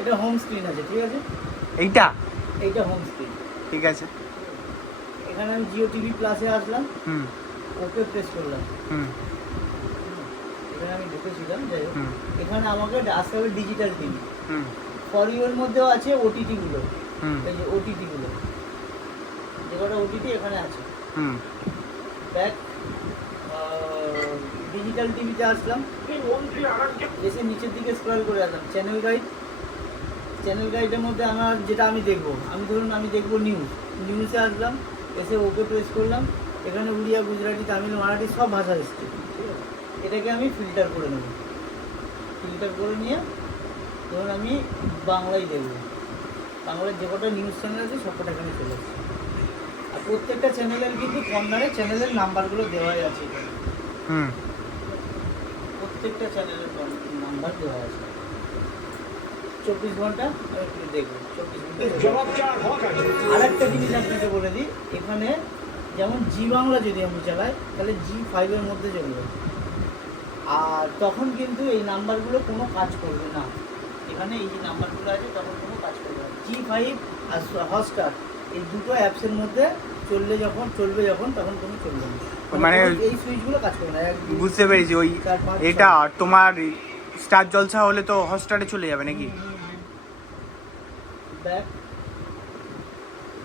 এটা home screen আছে, ঠিক আছে? এইটা এইটা হোম স্ক্রিন। ঠিক আছে। এখানে আমি জিও টিভি প্লাসে আসলাম, হুম ওকে প্রেস করলাম। হুম এখানে আমি ঢুকেছিলাম, যাই হোক। হুম এখানে আমাকে আসতে হবে digital TV. Hmm for your মধ্যেও আছে ওটিটি গুলো, হুম এই যে ওটিটি গুলো, যে কটা ওটিটি এখানে আছে। হুম ব্যাক ডিজিটাল টিভিতে আসলাম, এসে নিচের দিকে স্ক্রল করে আসলাম, চ্যানেল গাইড। চ্যানেল গাইডের মধ্যে আমার যেটা আমি দেখবো, আমি ধরুন আমি দেখবো নিউজে আসলাম, এসে ওকে প্রেস করলাম। এখানে উড়িয়া, গুজরাটি, তামিল, মারাঠি সব ভাষা এসছে, ঠিক আছে? এটাকে আমি ফিল্টার করে নেব। ফিল্টার করে নিয়ে ধরুন আমি বাংলায় দেখবো, বাংলার যে কটা নিউজ চ্যানেল আছে সব কটা এখানে চলে আসছে। আর প্রত্যেকটা চ্যানেলের কিন্তু কর্নারে চ্যানেলের নাম্বারগুলো দেওয়াই আছে এখানে। হুম প্রত্যেকটা চ্যানেলের নাম্বার দেওয়া আছে। 24 ঘন্টা আমি একটু দেখবো, 24 ঘন্টা। আরেকটা জিনিস আপনাকে বলে দিই, এখানে যেমন জি বাংলা যদি আমি চালাই তাহলে G5 এর মধ্যে চলবে, আর তখন কিন্তু এই নাম্বারগুলো কোনো কাজ করবে না। এখানে এই যে নাম্বারগুলো আছে তখন কোনো কাজ করবে না। G5 আর হটস্টার এই দুটো অ্যাপসের মধ্যে চলবে যখন তখন কোনো চলবে না, মানে এই সুইচগুলো কাজ করবে না। বুঝতে পেরেছি। ওই 4, 5, এটা তোমার স্টার জলসা হলে তো হটস্টারে চলে যাবে নাকি? ব্যাক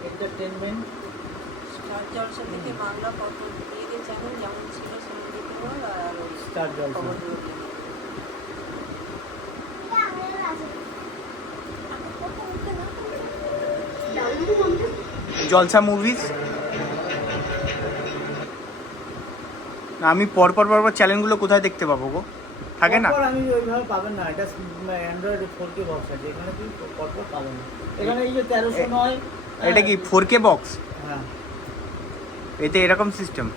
এন্টারটেনমেন্ট, স্টার জলসা থেকে বাংলা কত দিয়ে দিয়ে চ্যানেল যেমন ছিল সেমন দিতে হবে, আর ওই স্টার জলসা। খবরগুলো দিয়ে দেবে। জলসা মুভিজ। আমি পরপর চ্যানেলগুলো কোথায় দেখতে পাবো গো? থাকে না? পরপর আমি ওইভাবে পাবেন না, এটা অ্যান্ড্রয়েড 4K বক্স আছে, এখানে তুই পরপর পাবেন না। এখানে এই যে 1309, এটা কি 4K বক্স? হ্যাঁ এতে এরকম সিস্টেম?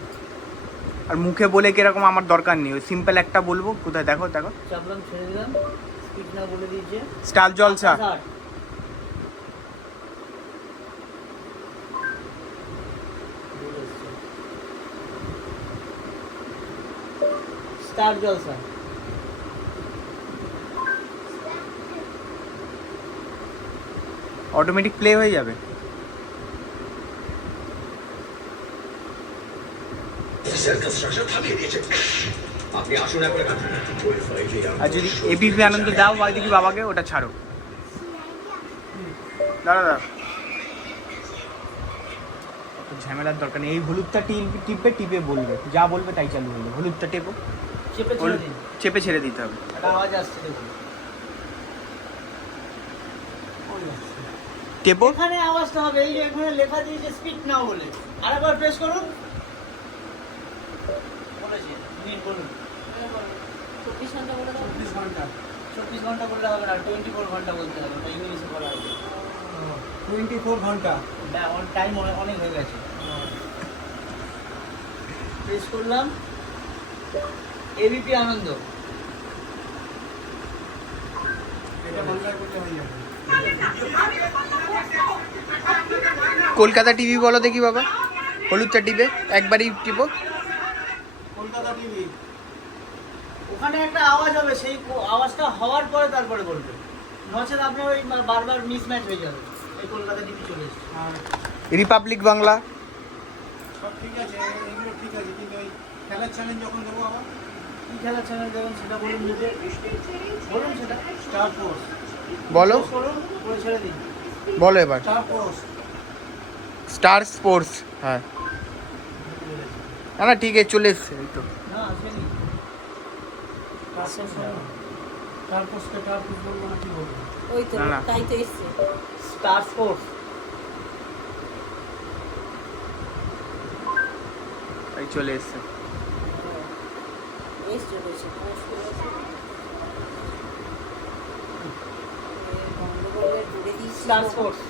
আর মুখে বলে কিরকম আমার দরকার নেই, ওই সিম্পল একটা বলবো। কোথায় দেখো দেখো, চাপলাম, ছেড়ে দিলাম, স্পিড না বলে দিয়েছে। স্টার জলসা। 60। স্টার জলসা। অটোমেটিক প্লে হয়ে যাবে। আর যদি এবিপি আনন্দ দাও বা দেখি বাবাকে, ওটা ছাড়ো। দাঁড়া দাঁড়া, ঝামেলার দরকার নেই। এই হলুদটা টিপে বলবে, যা বলবে তাই চালু হয়ে যাবে। হলুদটা টেপো, চেপে ছেড়ে দিন, চেপে ছেড়ে দিতে হবে। একটা আওয়াজ আসছে দেখুন। টেপো। এখানে আওয়াজটা হবে, এই যে এখানে লেখা দিয়েছে স্পিড নাও বলে, আরেকবার প্রেস করুন। বলেছে মিনিট বলুন। 24 ঘন্টা বলে দাও। 24 ঘন্টা। 24 ঘন্টা বললে হবে না, 24 ঘন্টা বলতে হবে, ওটা ইংলিশে বলা আছে। 24 ঘন্টা। টাইম অনেক হয়ে গেছে। প্রেস করলাম, এবিপি আনন্দ। এটা বাংলায় করলে হয়ে যাবে। কলকাতা টিভি বলো দেখি বাবা, হলুদটা টিপে একবারই টিপো। কলকাতা টিভি। ওখানে একটা আওয়াজ হবে, সেই আওয়াজটা হওয়ার পরে তারপরে বলবে, নচেত আপনার ওই বারবার মিসম্যাচ হয়ে যাবে। এই কলকাতা টিভি চলে এসছে। আর রিপাবলিক বাংলা। সব ঠিক আছে, এগুলো ঠিক আছে, কিন্তু ওই খেলার চ্যানেল যখন দেবো আবার কি খেলার চ্যানেল দেবেন সেটা বলুন, মুখে বলুন সেটা। স্টার ফোর্স বলো, করুন, করে ছেড়ে দিন। বলো এবার। Star post. Star sports. হ্যাঁ না না, ঠিক আছে, চলে এসছে এই তো। না আসেনি। স্টার পোস্টকে স্টার পোস্ট বলবো না, কি বলবো? ওই তো না, না। তাই তো এসছে। Star sports. এই চলে এসছে। এসছে রয়েছে পোস্ট করেছে। গন্ডগোলের জুড়ে দিয়েছি। Star sports.